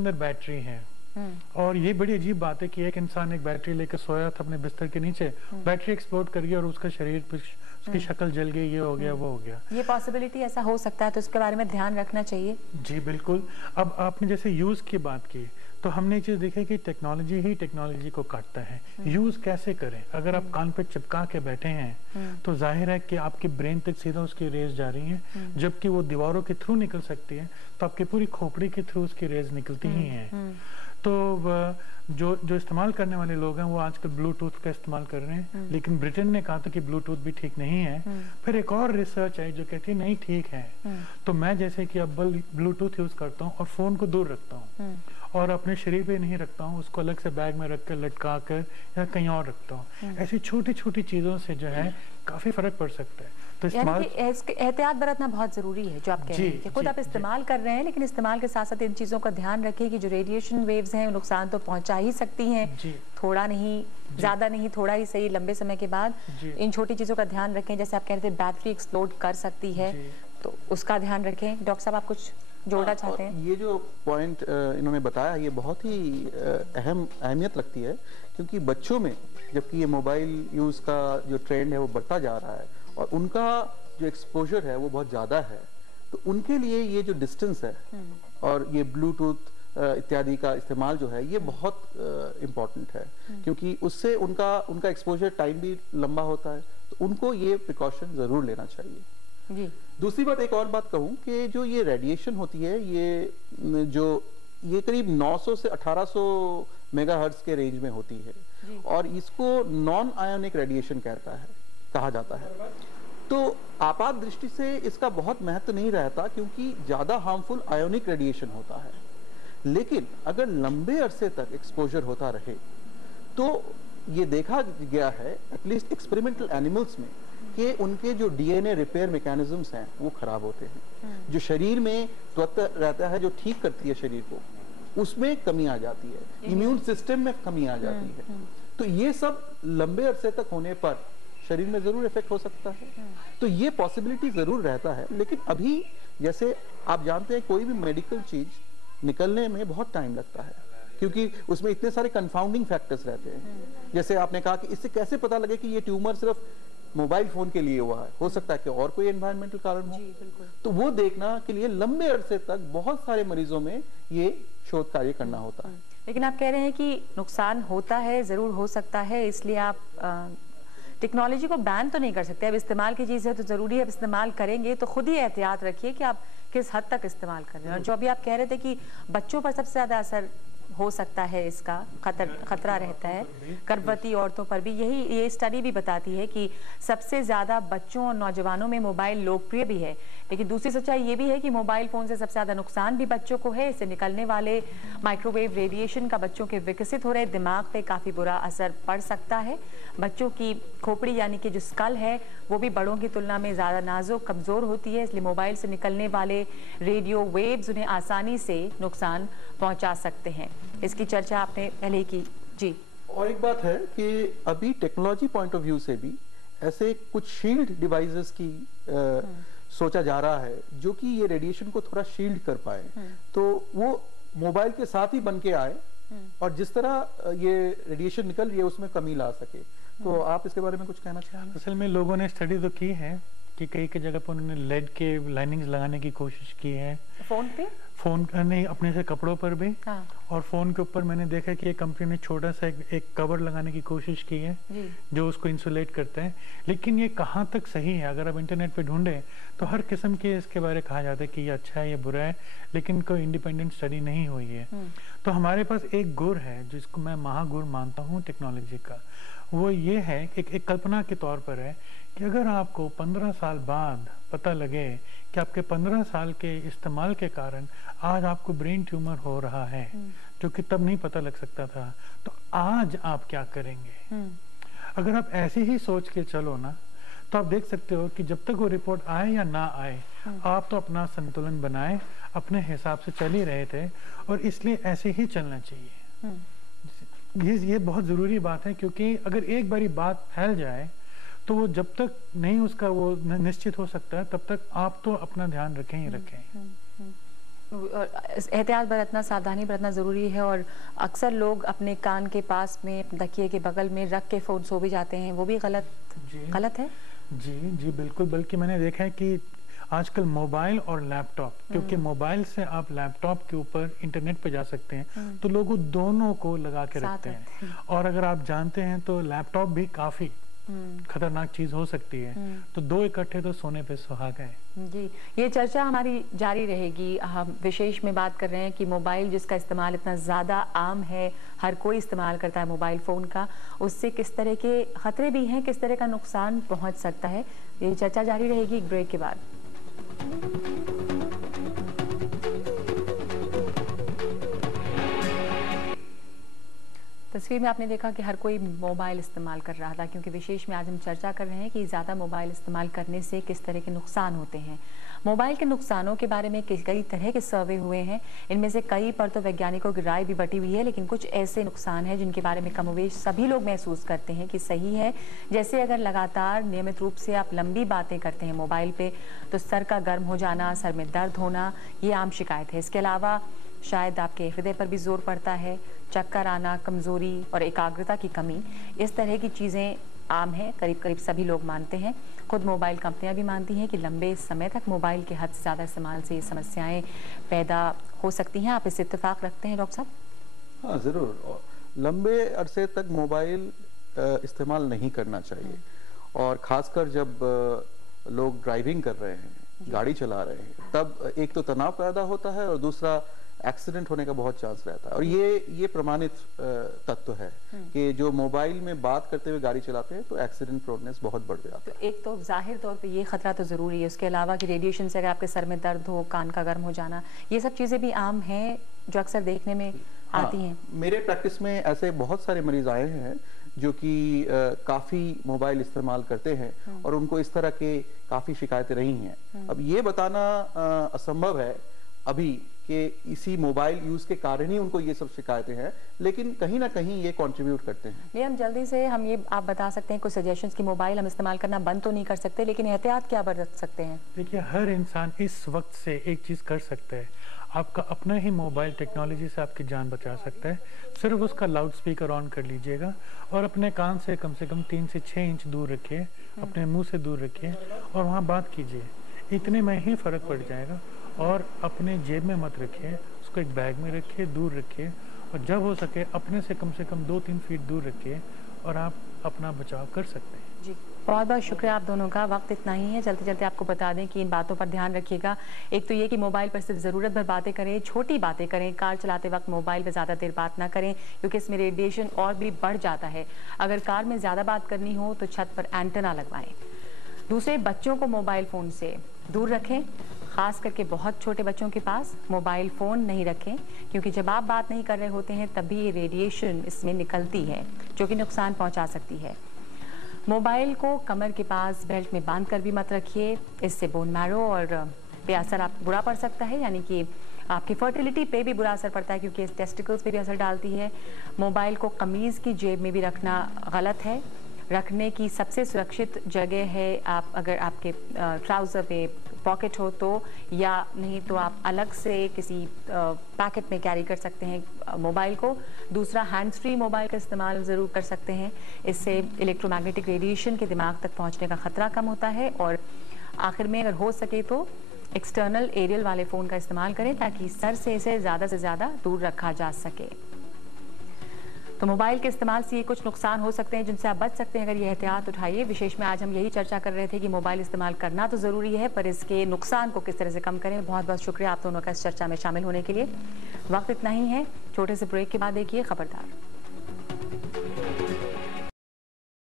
अंदर बैटरी है। और ये बड़ी अजीब बात है कि एक इंसान एक बैटरी लेकर सोया था अपने बिस्तर के नीचे, बैटरी एक्सप्लोड कर गई और उसका शरीर पे उसकी शक्ल जल गई, ये हो गया वो हो गया। ये पॉसिबिलिटी ऐसा हो सकता है, तो इसके बारे में ध्यान रखना चाहिए। जी बिल्कुल। अब आपने जैसे यूज की बात की, तो हमने ये चीज देखी कि टेक्नोलॉजी ही टेक्नोलॉजी को काटता है। यूज कैसे करें? अगर आप कान पे चिपका के बैठे हैं तो जाहिर है कि आपके ब्रेन तक सीधा उसकी रेज जा रही है, जबकि वो दीवारों के थ्रू निकल सकती है, तो आपकी पूरी खोपड़ी के थ्रू उसकी रेज निकलती ही है। तो जो जो इस्तेमाल करने वाले लोग हैं वो आजकल ब्लूटूथ का इस्तेमाल कर रहे हैं, लेकिन ब्रिटेन ने कहा था कि ब्लूटूथ भी ठीक नहीं है। फिर एक और रिसर्च आई जो कहती है नहीं ठीक है। तो मैं जैसे कि अब ब्लूटूथ यूज करता हूँ और फोन को दूर रखता हूँ और अपने शरीर पे नहीं रखता हूँ, उसको अलग से बैग में रख कर लटका कर या कहीं और रखता हूँ। ऐसी छोटी छोटी चीजों से जो है काफी फर्क पड़ सकता है। तो इस्तेमाल एहतियात बरतना बहुत जरूरी है, जो आप कह रहे हैं कि खुद आप इस्तेमाल कर रहे हैं, लेकिन इस्तेमाल के साथ साथ इन चीजों का ध्यान रखें कि जो रेडिएशन वेव्स हैं नुकसान तो पहुंचा ही सकती हैं, थोड़ा नहीं ज्यादा नहीं, थोड़ा ही सही, लंबे समय के बाद इन छोटी चीजों का ध्यान रखें। जैसे आप कह रहे थे बैटरी एक्सप्लोड कर सकती है, तो उसका ध्यान रखें। डॉक्टर साहब आप कुछ जोड़ना चाहते हैं? ये जो पॉइंट इन्होंने बताया ये बहुत ही अहमियत लगती है, क्योंकि बच्चों में जबकि ये मोबाइल यूज़ का जो ट्रेंड है वो बढ़ता जा रहा है और उनका जो एक्सपोजर है वो बहुत ज़्यादा है, तो उनके लिए ये जो डिस्टेंस है और ये ब्लूटूथ इत्यादि का इस्तेमाल जो है ये बहुत इम्पॉर्टेंट है, क्योंकि उससे उनका एक्सपोजर टाइम भी लंबा होता है, तो उनको ये प्रिकॉशन ज़रूर लेना चाहिए। जी। दूसरी बात, एक और बात कहूँ कि जो ये रेडिएशन होती है ये करीब 900 से 1800 मेगाहर्ट्ज के रेंज में होती है और इसको नॉन आयोनिक रेडिएशन कहा जाता है। तो आपात दृष्टि से इसका बहुत महत्व नहीं रहता, क्योंकि ज्यादा हार्मफुल आयोनिक रेडिएशन होता है, लेकिन अगर लंबे अरसे तक एक्सपोजर होता रहे तो ये देखा गया है एटलीस्ट एक्सपेरिमेंटल एनिमल्स में कि उनके जो डीएनए रिपेयर मैकेनिज्म्स हैं वो खराब होते हैं। जो शरीर में त्वचा रहता है जो ठीक करती है शरीर को, उसमें कमी आ जाती है, इम्यून सिस्टम में कमी आ जाती है। तो ये सब लंबे अरसे तक होने पर शरीर में जरूर इफेक्ट हो सकता है। तो ये पॉसिबिलिटी जरूर रहता है, लेकिन अभी जैसे आप जानते हैं कोई भी मेडिकल चीज निकलने में बहुत टाइम लगता है, क्योंकि उसमें इतने सारे कंफाउंडिंग फैक्टर्स रहते हैं। जैसे आपने कहा कि इससे कैसे पता लगे कि ये ट्यूमर सिर्फ मोबाइल फोन के लिए हुआ है, हो सकता है कि और कोई एनवायरमेंटल कारण हो। तो वो देखना के लिए लंबे अरसे तक बहुत सारे मरीजों में ये शोध कार्य करना होता है। लेकिन आप कह रहे हैं कि नुकसान होता है, जरूर हो सकता है, इसलिए आप टेक्नोलॉजी को बैन तो नहीं कर सकते। अब इस्तेमाल की चीज़ है तो ज़रूरी है, अब इस्तेमाल करेंगे तो खुद ही एहतियात रखिए कि आप किस हद तक इस्तेमाल कर रहे हैं। और जो अभी आप कह रहे थे कि बच्चों पर सबसे ज़्यादा असर हो सकता है, इसका खतरा रहता है, गर्भवती औरतों पर भी। ये स्टडी भी बताती है कि सबसे ज़्यादा बच्चों और नौजवानों में मोबाइल लोकप्रिय भी है, लेकिन दूसरी सच्चाई ये भी है कि मोबाइल फ़ोन से सबसे ज़्यादा नुकसान भी बच्चों को है। इससे निकलने वाले माइक्रोवेव रेडिएशन का बच्चों के विकसित हो रहे दिमाग पे काफ़ी बुरा असर पड़ सकता है। बच्चों की खोपड़ी यानी कि जो स्कल है वो भी बड़ों की तुलना में ज़्यादा नाजुक कमज़ोर होती है, इसलिए मोबाइल से निकलने वाले रेडियो वेव्स उन्हें आसानी से नुकसान पहुंचा सकते हैं। इसकी चर्चा आपने पहले ही की। जी। और एक बात है कि अभी टेक्नोलॉजी पॉइंट ऑफ व्यू से भी ऐसे कुछ शील्ड डिवाइसेस की सोचा जा रहा है जो कि ये रेडिएशन को थोड़ा शील्ड कर पाए, तो वो मोबाइल के साथ ही बन के आए और जिस तरह ये रेडिएशन निकल रही है उसमें कमी ला सके। तो आप इसके बारे में कुछ कहना चाहेंगे? असल में लोगों ने स्टडी तो की है कि कई जगह पर उन्होंने लेड के लाइनिंग्स लगाने की कोशिश की है। फोन नहीं, अपने से कपड़ों पर भी। हाँ। और फोन के ऊपर मैंने देखा कि एक कंपनी ने छोटा सा एक कवर लगाने की कोशिश की है जो उसको इंसुलेट करता है, लेकिन ये कहाँ तक सही है? अगर आप इंटरनेट पे ढूंढे तो हर किस्म के इसके बारे कहा जाता है कि ये अच्छा है, ये बुरा है, लेकिन कोई इंडिपेंडेंट स्टडी नहीं हुई है। तो हमारे पास एक गुर है जिसको मैं महागुर मानता हूँ टेक्नोलॉजी का। वो ये है कि एक कल्पना के तौर पर है कि अगर आपको 15 साल बाद पता लगे कि आपके 15 साल के इस्तेमाल के कारण आज आपको ब्रेन ट्यूमर हो रहा है, जो कि तब नहीं पता लग सकता था, तो आज आप क्या करेंगे? अगर आप ऐसे ही सोच के चलो ना, तो आप देख सकते हो कि जब तक वो रिपोर्ट आए या ना आए, आप तो अपना संतुलन बनाए अपने हिसाब से चल ही रहे थे, और इसलिए ऐसे ही चलना चाहिए। ये बहुत ज़रूरी बात है, क्योंकि अगर एक बारी बात फैल जाए तो वो जब तक नहीं उसका वो निश्चित हो सकता है, तब तक आप तो अपना ध्यान रखें ही रखें। एहतियात बरतना, सावधानी बरतना ज़रूरी है। और अक्सर लोग अपने कान के पास में, तकिए के बगल में रख के फ़ोन सो भी जाते हैं, वो भी गलत है। जी बिल्कुल। बल्कि मैंने देखा है कि आजकल मोबाइल और लैपटॉप, क्योंकि मोबाइल से आप लैपटॉप के ऊपर इंटरनेट पे जा सकते हैं, तो लोग दोनों को लगा के रखते हैं। और अगर आप जानते हैं तो लैपटॉप भी काफ़ी खतरनाक चीज हो सकती है, तो दो इकट्ठे तो सोने पे सुहागा है। जी, ये चर्चा हमारी जारी रहेगी। हम विशेष में बात कर रहे हैं कि मोबाइल जिसका इस्तेमाल इतना ज़्यादा आम है, हर कोई इस्तेमाल करता है मोबाइल फ़ोन का, उससे किस तरह के खतरे भी हैं, किस तरह का नुकसान पहुंच सकता है, ये चर्चा जारी रहेगी एक ब्रेक के बाद। तस्वीर में आपने देखा कि हर कोई मोबाइल इस्तेमाल कर रहा था, क्योंकि विशेष में आज हम चर्चा कर रहे हैं कि ज़्यादा मोबाइल इस्तेमाल करने से किस तरह के नुकसान होते हैं। मोबाइल के नुकसानों के बारे में कई तरह के सर्वे हुए हैं, इनमें से कई पर तो वैज्ञानिकों की राय भी बटी हुई है, लेकिन कुछ ऐसे नुकसान हैं जिनके बारे में कमोवेश सभी लोग महसूस करते हैं कि सही है। जैसे अगर लगातार नियमित रूप से आप लंबी बातें करते हैं मोबाइल पे, तो सर का गर्म हो जाना, सर में दर्द होना, ये आम शिकायत है। इसके अलावा शायद आपके हृदय पर भी जोर पड़ता है, चक्कर आना, कमज़ोरी और एकाग्रता की कमी, इस तरह की चीज़ें आम है, करीब सभी लोग मानते हैं। खुद मोबाइल कंपनियां भी मानती हैं कि लंबे समय तक मोबाइल के हद से ज़्यादा इस्तेमाल से ये समस्याएं पैदा हो सकती हैं। आप इससे इत्तेफाक रखते हैं डॉक्टर साहब? हाँ ज़रूर, लंबे अरसे तक मोबाइल इस्तेमाल नहीं करना चाहिए, और ख़ासकर जब लोग ड्राइविंग कर रहे हैं, गाड़ी चला रहे हैं, तब एक तो तनाव पैदा होता है और दूसरा एक्सीडेंट होने का बहुत चांस रहता है। और ये प्रमाणित तत्व है कि जो मोबाइल में बात करते हुए गाड़ी चलाते हैं तो एक्सीडेंट प्रोनेस बहुत बढ़ जाता है। तो एक तो जाहिर तौर पे ये खतरा तो ज़रूरी है, उसके अलावा कि रेडिएशन से अगर आपके सर में दर्द हो, कान का गर्म हो जाना, ये सब चीज़ें भी आम हैं जो अक्सर देखने में आती हैं। मेरे प्रैक्टिस में ऐसे बहुत सारे मरीज आए हैं जो कि काफ़ी मोबाइल इस्तेमाल करते हैं और उनको इस तरह के काफ़ी शिकायतें रही हैं। अब ये बताना असंभव है अभी कि इसी मोबाइल यूज के कारण ही उनको ये सब शिकायतें हैं, लेकिन कहीं ना कहीं ये कंट्रीब्यूट करते हैं। ये हम जल्दी से आप बता सकते हैं कुछ सजेशंस कि मोबाइल हम इस्तेमाल करना बंद तो नहीं कर सकते, लेकिन एहतियात क्या बरत सकते हैं? देखिए, हर इंसान इस वक्त से एक चीज़ कर सकता है, आपका अपना ही मोबाइल टेक्नोलॉजी से आपकी जान बचा सकता है। सिर्फ उसका लाउड स्पीकर ऑन कर लीजिएगा और अपने कान से कम 3 से 6 इंच दूर रखिए, अपने मुंह से दूर रखिए और वहाँ बात कीजिए। इतने में ही फ़र्क पड़ जाएगा। और अपने जेब में मत रखिए, उसको एक बैग में रखिए, दूर रखिए, और जब हो सके अपने से कम 2-3 फीट दूर रखिए और आप अपना बचाव कर सकते हैं। जी, बहुत बहुत शुक्रिया आप दोनों का। वक्त इतना ही है, चलते चलते आपको बता दें कि इन बातों पर ध्यान रखिएगा। एक तो ये कि मोबाइल पर सिर्फ ज़रूरत भर बातें करें, छोटी बातें करें। कार चलाते वक्त मोबाइल पर ज़्यादा देर बात ना करें, क्योंकि इसमें रेडिएशन और भी बढ़ जाता है। अगर कार में ज़्यादा बात करनी हो तो छत पर एंटेना लगवाएं। दूसरे, बच्चों को मोबाइल फ़ोन से दूर रखें, ख़ास करके बहुत छोटे बच्चों के पास मोबाइल फ़ोन नहीं रखें, क्योंकि जब आप बात नहीं कर रहे होते हैं तभी ये रेडिएशन इसमें निकलती है जो कि नुकसान पहुंचा सकती है। मोबाइल को कमर के पास बेल्ट में बांध कर भी मत रखिए, इससे बोन मैरो और पे असर बुरा पड़ सकता है, यानी कि आपकी फर्टिलिटी पे भी बुरा असर पड़ता है, क्योंकि इस टेस्टिकल्स पे भी असर डालती है। मोबाइल को कमीज़ की जेब में भी रखना गलत है। रखने की सबसे सुरक्षित जगह है, आप अगर आपके ट्राउज़र पे पॉकेट हो तो, या नहीं तो आप अलग से किसी पैकेट में कैरी कर सकते हैं मोबाइल को। दूसरा, हैंड्स फ्री मोबाइल का इस्तेमाल ज़रूर कर सकते हैं, इससे इलेक्ट्रोमैग्नेटिक रेडिएशन के दिमाग तक पहुंचने का ख़तरा कम होता है। और आखिर में, अगर हो सके तो एक्सटर्नल एरियल वाले फ़ोन का इस्तेमाल करें, ताकि सर से इसे ज़्यादा से ज़्यादा दूर रखा जा सके। तो मोबाइल के इस्तेमाल से ये कुछ नुकसान हो सकते हैं जिनसे आप बच सकते हैं अगर ये एहतियात उठाइए। विशेष में आज हम यही चर्चा कर रहे थे कि मोबाइल इस्तेमाल करना तो ज़रूरी है, पर इसके नुकसान को किस तरह से कम करें। बहुत बहुत शुक्रिया आप दोनों का इस चर्चा में शामिल होने के लिए। वक्त इतना ही है, छोटे से ब्रेक के बाद देखिए खबरदार।